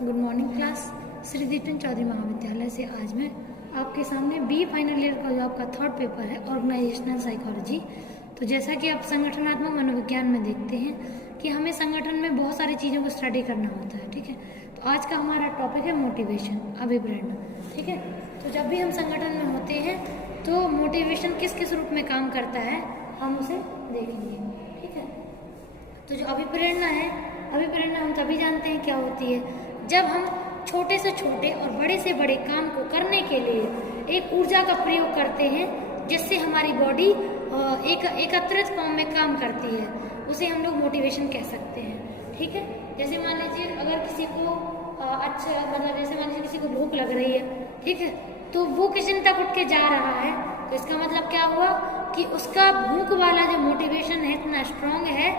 Good morning class. Shri Deepchand Chaudhary Mahavidyalaya से आज मैं आपके सामने बी फाइनल ईयर का जो आपका थर्ड पेपर है ऑर्गेनाइजेशनल साइकोलॉजी। तो जैसा कि आप संगठनात्मक मनोविज्ञान में देखते हैं कि हमें संगठन में बहुत सारी चीज़ों को स्टडी करना होता है, ठीक है। तो आज का हमारा टॉपिक है मोटिवेशन, अभिप्रेरणा, ठीक है। तो जब भी हम संगठन में होते हैं तो मोटिवेशन किस किस रूप में काम करता है हम उसे देखेंगे, ठीक है। तो जो अभिप्रेरणा है, अभिप्रेरणा हम तभी जानते हैं क्या होती है जब हम छोटे से छोटे और बड़े से बड़े काम को करने के लिए एक ऊर्जा का प्रयोग करते हैं जिससे हमारी बॉडी एक एकत्रित फॉर्म में काम करती है, उसे हम लोग मोटिवेशन कह सकते हैं, ठीक है। जैसे मान लीजिए अगर किसी को जैसे मान लीजिए किसी को भूख लग रही है, ठीक है, तो वो किचन तक उठ के जा रहा है, तो इसका मतलब क्या हुआ कि उसका भूख वाला जो मोटिवेशन है इतना स्ट्रांग है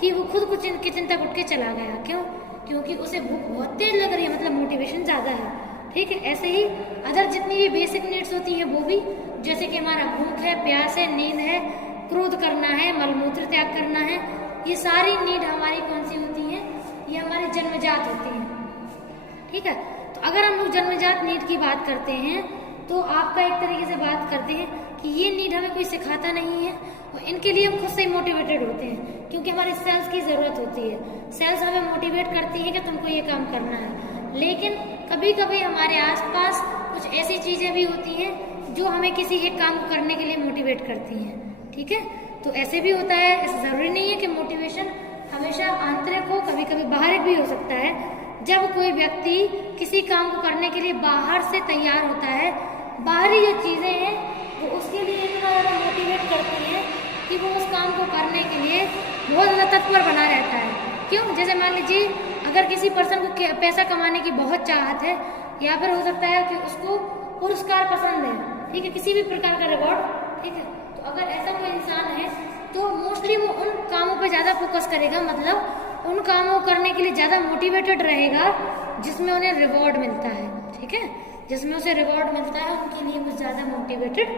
कि वो खुद किचन तक उठ के चला गया। क्यों? क्योंकि उसे भूख बहुत तेज लग रही है, मतलब मोटिवेशन ज़्यादा है, ठीक है। ऐसे ही अदर जितनी भी बेसिक नीड्स होती हैं वो भी, जैसे कि हमारा भूख है, प्यास है, नींद है, क्रोध करना है, मलमूत्र त्याग करना है, ये सारी नीड हमारी कौन सी होती हैं? ये हमारी जन्मजात होती हैं, ठीक है। तो अगर हम लोग जन्मजात नीड की बात करते हैं तो आपका एक तरीके से बात करते हैं कि ये नीड हमें कोई सिखाता नहीं है और इनके लिए हम खुद से ही मोटिवेटेड होते हैं, क्योंकि हमारे सेल्स की ज़रूरत होती है। सेल्स हमें मोटिवेट करती है कि तुमको ये काम करना है, लेकिन कभी कभी हमारे आसपास कुछ ऐसी चीज़ें भी होती हैं जो हमें किसी एक काम को करने के लिए मोटिवेट करती हैं, ठीक है। तो ऐसे भी होता है, ऐसा ज़रूरी नहीं है कि मोटिवेशन हमेशा आंतरिक हो, कभी कभी बाहर भी हो सकता है। जब कोई व्यक्ति किसी काम को करने के लिए बाहर से तैयार होता है, बाहरी जो चीज़ें हैं वो उसके लिए इतना ज़्यादा मोटिवेट करती हैं कि वो उस काम को करने के लिए बहुत ज़्यादा तत्पर बना रहता है। क्यों? जैसे मान लीजिए अगर किसी पर्सन को पैसा कमाने की बहुत चाहत है, या फिर हो सकता है कि उसको पुरस्कार पसंद है, ठीक है, किसी भी प्रकार का रिवॉर्ड, ठीक है। तो अगर ऐसा कोई इंसान है तो मोस्टली वो उन कामों पे ज़्यादा फोकस करेगा, मतलब उन कामों को करने के लिए ज़्यादा मोटिवेटेड रहेगा जिसमें उन्हें रिवॉर्ड मिलता है, ठीक है। जिसमें उसे रिवॉर्ड मिलता है उनके लिए कुछ ज़्यादा मोटिवेटेड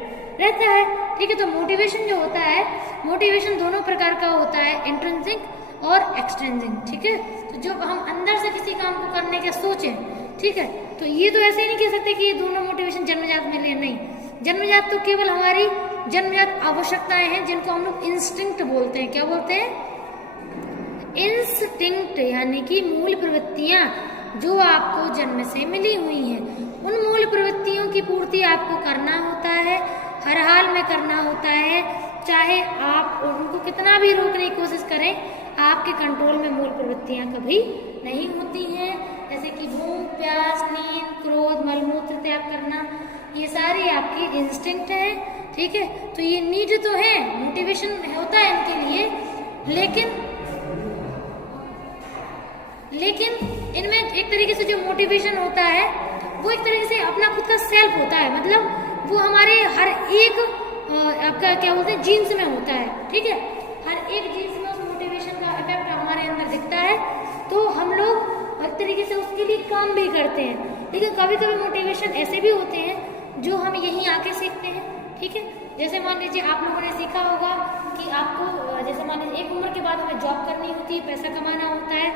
रहता है, ठीक है। तो मोटिवेशन जो होता है, मोटिवेशन दोनों प्रकार का होता है, इंट्रिंसिक और एक्सट्रिंसिक, ठीक है। तो जब हम अंदर से किसी काम को करने के सोचें, ठीक है, तो ये तो ऐसे ही नहीं कह सकते कि ये दोनों मोटिवेशन जन्मजात मिले, नहीं। जन्मजात तो केवल हमारी जन्मजात आवश्यकताएं हैं जिनको हम लोग इंस्टिंक्ट बोलते हैं। क्या बोलते हैं? इंस्टिंक्ट, यानी कि मूल प्रवृत्तियां जो आपको जन्म से मिली हुई हैं, उन मूल प्रवृत्तियों की पूर्ति आपको करना होता है, हर हाल में करना होता है, चाहे आप उनको कितना भी रोकने की कोशिश करें, आपके कंट्रोल में मूल प्रवृत्तियां कभी नहीं होती हैं। जैसे कि भूख, प्यास, नींद, क्रोध, मलमूत्र त्याग करना, ये सारी आपकी इंस्टिंक्ट है, ठीक है। तो ये नीड तो है, मोटिवेशन होता है इनके लिए, लेकिन इनमें एक तरीके से जो मोटिवेशन होता है वो एक तरीके से अपना खुद का सेल्फ होता है, मतलब वो हमारे हर एक आपका क्या बोलते हैं जीन्स में होता है, ठीक है। हर एक जीन्स में उस मोटिवेशन का इफेक्ट हमारे अंदर दिखता है, तो हम लोग हर तरीके से उसके लिए काम भी करते हैं। लेकिन कभी कभी मोटिवेशन ऐसे भी होते हैं जो हम यहीं आके सीखते हैं, ठीक है। जैसे मान लीजिए आप लोगों ने सीखा होगा कि आपको जैसे मान लीजिए एक उम्र के बाद हमें जॉब करनी होती है, पैसा कमाना होता है,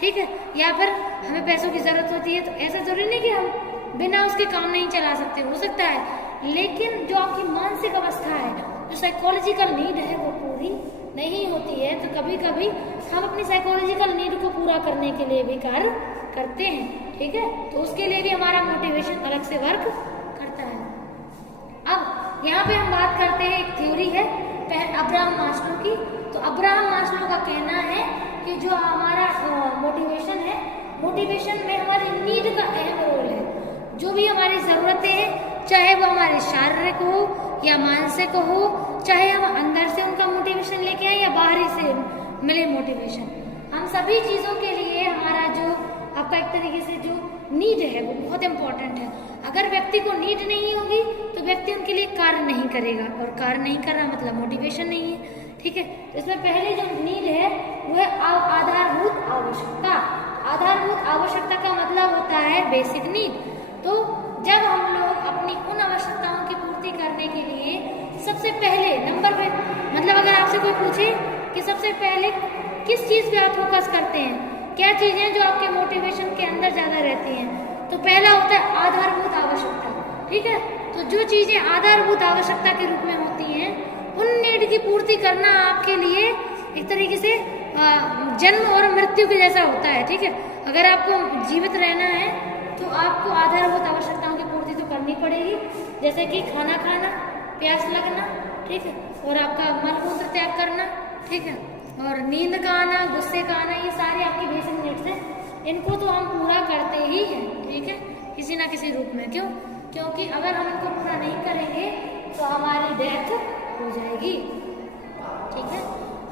ठीक है, या फिर हमें पैसों की ज़रूरत होती है। तो ऐसा जरूरी नहीं कि हम बिना उसके काम नहीं चला सकते, हो सकता है, लेकिन जो आपकी मानसिक अवस्था है, जो साइकोलॉजिकल नीड है वो पूरी नहीं होती है। तो कभी कभी हम अपनी साइकोलॉजिकल नीड को पूरा करने के लिए भी कार्य करते हैं, ठीक है। तो उसके लिए भी हमारा मोटिवेशन अलग से वर्क करता है। अब यहाँ पे हम बात करते हैं, एक थ्योरी है अब्राहम मास्लो की। तो अब्राहम मास्लो का कहना है कि जो हमारा मोटिवेशन है, मोटिवेशन में हमारी नीड का अहम रोल है। जो भी हमारी ज़रूरतें हैं, चाहे वो हमारे शारीरिक हो या मानसिक हो, चाहे हम अंदर से उनका मोटिवेशन लेके आए या बाहरी से मिले मोटिवेशन, हम सभी चीज़ों के लिए हमारा जो आपका एक तरीके से जो नीड है वो बहुत इंपॉर्टेंट है। अगर व्यक्ति को नीड नहीं होगी तो व्यक्ति उनके लिए कार्य नहीं करेगा, और कार्य नहीं कर रहा मतलब मोटिवेशन नहीं है, ठीक है। तो इसमें पहले जो नीड है वो है आधारभूत आवश्यकता। आधारभूत आवश्यकता का मतलब होता है बेसिक नीड। तो जब हम लोग अपनी उन आवश्यकताओं की पूर्ति करने के लिए सबसे पहले नंबर पे, मतलब अगर आपसे कोई पूछे कि सबसे पहले किस चीज़ पे आप फोकस करते हैं, क्या चीज़ें जो आपके मोटिवेशन के अंदर ज़्यादा रहती जाती हैं। तो पहला होता है आधारभूत आवश्यकता, ठीक है। तो जो चीजें आधारभूत आवश्यकता के रूप में होती हैं, उन नीड की पूर्ति करना आपके लिए एक तरीके से जन्म और मृत्यु के जैसा होता है, ठीक है। अगर आपको जीवित रहना है तो आपको आधारभूत आवश्यकताओं की पूर्ति तो करनी पड़ेगी, जैसे कि खाना खाना, प्यास लगना, ठीक है, और आपका मलमूत्र त्याग करना, ठीक है, और नींद का आना, गुस्से का आना, ये सारे आपकी बेसिक नीड्स हैं। इनको तो हम पूरा करते ही हैं, ठीक है, किसी ना किसी रूप में। क्यों? क्योंकि अगर हम इनको पूरा नहीं करेंगे तो हमारी डेथ हो जाएगी, ठीक है।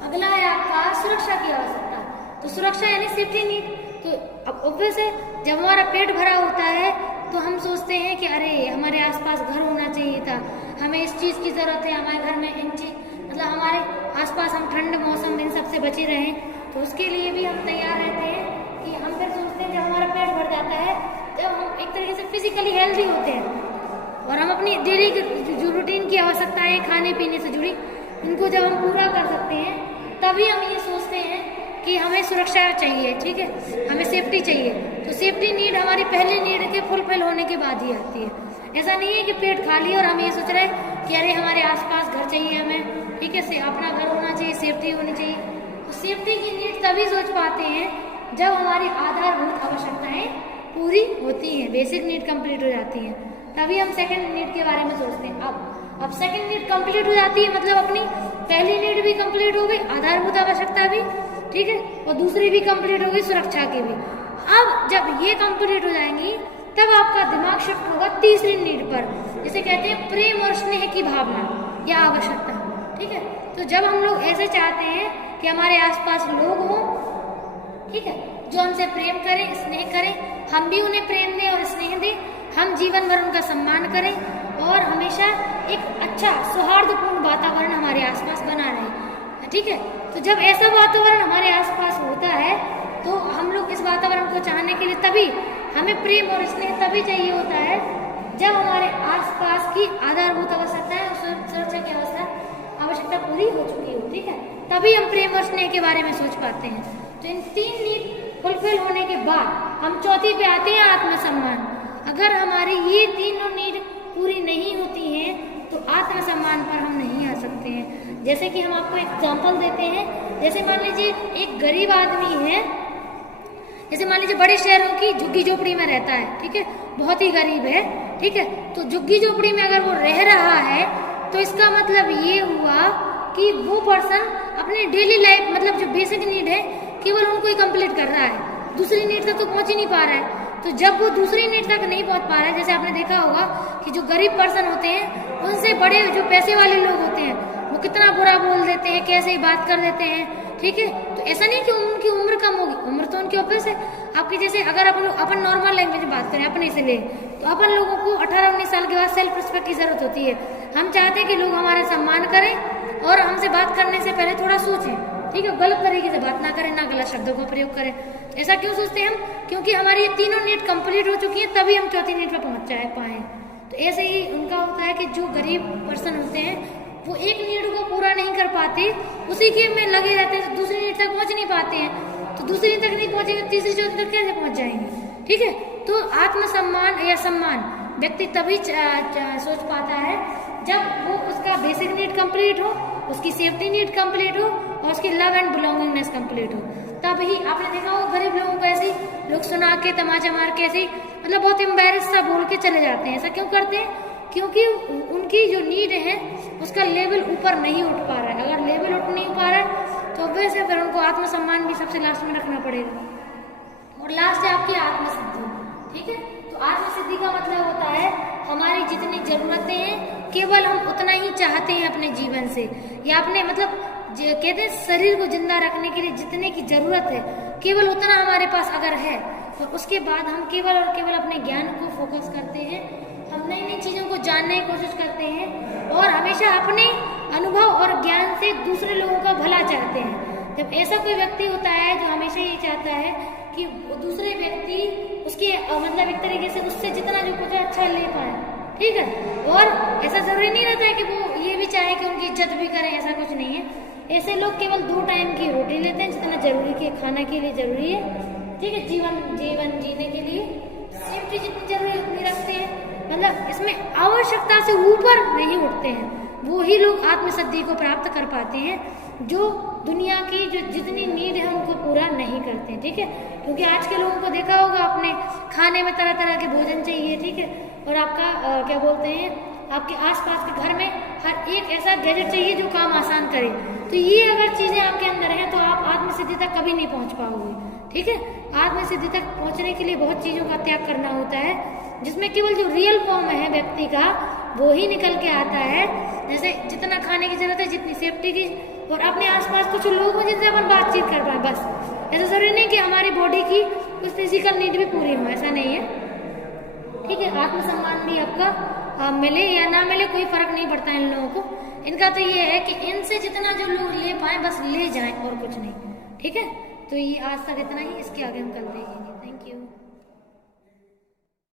अगला है आपका सुरक्षा की आवश्यकता। तो सुरक्षा यानी सेफ्टी नीड। तो अब ऑब्वियस है, जब हमारा पेट भरा होता है तो हम सोचते हैं कि अरे हमारे आसपास घर होना चाहिए था, हमें इस चीज़ की ज़रूरत है, हमारे घर में इन चीज मतलब हमारे आसपास हम ठंड मौसम इन सबसे बचे रहें, तो उसके लिए भी हम तैयार रहते हैं कि हम फिर सोचते हैं जब हमारा पेट भर जाता है, जब हम एक तरीके से फिजिकली हेल्दी होते हैं और हम अपनी डेली जो रूटीन की आवश्यकताएं खाने पीने से जुड़ी, इनको जब हम पूरा कर सकते हैं, तभी हम ये सोचते हैं कि हमें सुरक्षा चाहिए, ठीक है, हमें सेफ्टी चाहिए। तो सेफ्टी नीड हमारी पहली नीड के फुलफिल होने के बाद ही आती है। ऐसा नहीं है कि पेट खाली और हम ये सोच रहे हैं कि अरे हमारे आसपास घर चाहिए हमें, ठीक है, अपना घर होना चाहिए, सेफ्टी होनी चाहिए। तो सेफ्टी की नीड तभी सोच पाते हैं जब हमारी आधारभूत आवश्यकताएं पूरी होती हैं, बेसिक नीड कंप्लीट हो जाती हैं, तभी हम सेकंड नीड के बारे में सोचते हैं। अब सेकंड नीड कंप्लीट हो जाती है, मतलब अपनी पहली नीड भी कंप्लीट हो गई, आधारभूत आवश्यकता भी, ठीक है, और दूसरी भी कंप्लीट हो गई, सुरक्षा की भी। अब जब ये कंप्लीट हो जाएंगी तब आपका दिमाग शिफ्ट होगा तीसरी नीड पर, जिसे कहते हैं प्रेम और स्नेह की भावना या आवश्यकता, ठीक है। तो जब हम लोग ऐसे चाहते हैं कि हमारे आसपास लोग हों, ठीक है, जो हमसे प्रेम करें, स्नेह करें, हम भी उन्हें प्रेम दें और स्नेह दें, हम जीवन भर उनका सम्मान करें और हमेशा एक अच्छा सौहार्दपूर्ण वातावरण हमारे आसपास बना रहे, ठीक है। तो जब ऐसा वातावरण हमारे आसपास होता है तो हम लोग इस वातावरण को चाहने के लिए तभी हमें प्रेम और स्नेह तभी चाहिए होता है जब हमारे आसपास की आधारभूत आवश्यकताएं और सुरक्षा की आवश्यकता पूरी हो चुकी हो, ठीक है, तभी हम प्रेम और स्नेह के बारे में सोच पाते हैं। तो इन तीन नीड फुलफिल होने के बाद हम चौथी पे आते हैं, आत्मसम्मान। अगर हमारी ये तीनों नीड पूरी नहीं होती हैं तो आत्मसम्मान पर हम नहीं आ सकते हैं। जैसे कि हम आपको एग्जाम्पल देते हैं, जैसे मान लीजिए एक गरीब आदमी है, जैसे मान लीजिए बड़े शहरों की झुग्गी झोपड़ी में रहता है, ठीक है, बहुत ही गरीब है, ठीक है। तो झुग्गी झोपड़ी में अगर वो रह रहा है तो इसका मतलब ये हुआ कि वो पर्सन अपने डेली लाइफ मतलब जो बेसिक नीड है केवल उनको ही कंप्लीट कर रहा है, दूसरी नीड तक तो पहुंच ही नहीं पा रहा है। तो जब वो दूसरी नीड तक नहीं पहुंच पा रहा है, जैसे आपने देखा होगा कि जो गरीब पर्सन होते हैं उनसे बड़े जो पैसे वाले लोग होते हैं वो कितना बुरा बोल देते हैं, कैसे ही बात कर देते हैं, ठीक है। तो ऐसा नहीं कि उनकी उम्र कम होगी, उम्र तो उनकी ऑब्वियस है। आपके जैसे अगर अपन नॉर्मल लैंग्वेज में बात करें अपने से ले, तो अपन लोगों को 18-19 साल के बाद सेल्फ रिस्पेक्ट की जरूरत होती है। हम चाहते हैं कि लोग हमारा सम्मान करें और हमसे बात करने से पहले थोड़ा सोचें, ठीक है, गलत तरीके से बात ना करें, ना गलत शब्दों का प्रयोग करें। ऐसा क्यों सोचते हैं हम? क्योंकि हमारी ये तीनों नीड कंप्लीट हो चुकी है, तभी हम चौथी नीड पर पहुंच पाए। तो ऐसे ही उनका होता है कि जो गरीब पर्सन होते हैं वो एक नीड को पूरा नहीं कर पाते, उसी के में लगे रहते हैं, तो दूसरी नीड तक पहुंच नहीं पाते हैं। तो दूसरी नीड तक नहीं पहुंचेंगे, तीसरी चौथी तक कैसे पहुंच जाएंगे, ठीक है। तो आत्मसम्मान या सम्मान व्यक्ति तभी सोच पाता है जब वो उसका बेसिक नीड कंप्लीट हो, उसकी सेफ्टी नीड कंप्लीट हो और उसकी लव एंड बिलोंगिंगनेस कंप्लीट हो। तभी आपने देखा हो गरीब लोगों को ऐसे लोग सुना के तमाचा मार के ऐसे मतलब बहुत एम्बैरेस सा बोल के चले जाते हैं। ऐसा क्यों करते हैं? क्योंकि उनकी जो नीड है उसका लेवल ऊपर नहीं उठ पा रहा है। अगर लेवल उठ नहीं पा रहा है तो वैसे फिर उनको आत्मसम्मान भी सबसे लास्ट में रखना पड़ेगा। और लास्ट है आपकी आत्मसिद्धि, ठीक है। तो आत्मसिद्धि का मतलब होता है हमारी जितनी जरूरतें हैं केवल हम उतना ही चाहते हैं अपने जीवन से, या अपने मतलब कहते हैं शरीर को जिंदा रखने के लिए जितने की जरूरत है केवल उतना हमारे पास अगर है तो उसके बाद हम केवल और केवल अपने ज्ञान को फोकस करते हैं, हम नई नई चीजों को जानने की कोशिश करते हैं और हमेशा अपने अनुभव और ज्ञान से दूसरे लोगों का भला चाहते हैं। जब ऐसा कोई व्यक्ति होता है जो हमेशा ये चाहता है कि दूसरे व्यक्ति उसके मतलब एक तरीके से उससे जितना जो कुछ अच्छा ले पाए, ठीक है। और ऐसा जरूरी नहीं रहता है कि वो ये भी चाहे कि उनकी इज्जत भी करें, ऐसा कुछ नहीं है। ऐसे लोग केवल 2 टाइम की रोटी लेते हैं जितना जरूरी के खाना के लिए जरूरी है, ठीक है, जीवन जीने के लिए। भी जितनी जरूरत उतनी रखते हैं, मतलब इसमें आवश्यकता से ऊपर नहीं उठते हैं, वो ही लोग आत्मसिद्धि को प्राप्त कर पाते हैं जो दुनिया की जो जितनी नीड है उनको पूरा नहीं करते हैं, ठीक है। क्योंकि आज के लोगों को देखा होगा, अपने खाने में तरह तरह के भोजन चाहिए, ठीक है, और आपका क्या बोलते हैं, आपके आसपास के घर में हर एक ऐसा गैजेट चाहिए जो काम आसान करे। तो ये अगर चीज़ें आपके अंदर हैं तो आप आत्मसिद्धि तक कभी नहीं पहुंच पाओगे, ठीक है। आत्मसिद्धि तक पहुंचने के लिए बहुत चीज़ों का त्याग करना होता है, जिसमें केवल जो रियल फॉर्म है व्यक्ति का वो ही निकल के आता है। जैसे जितना खाने की जरूरत है, जितनी सेफ्टी की, और अपने आसपास कुछ लोगों जिनसे अपन बातचीत कर पाए, बस। ऐसा जरूरी नहीं कि हमारी बॉडी की कुछ फिजिकल नीड भी पूरी हो, ऐसा नहीं है, ठीक है। आत्मसम्मान भी आपका मिले या ना मिले कोई फर्क नहीं पड़ता इन लोगों को। इनका तो ये है कि इनसे जितना जो लोग ले पाए बस ले जाएं और कुछ नहीं, ठीक है। तो ये आज तक इतना ही, इसके आगे हम कल देखेंगे। Thank you.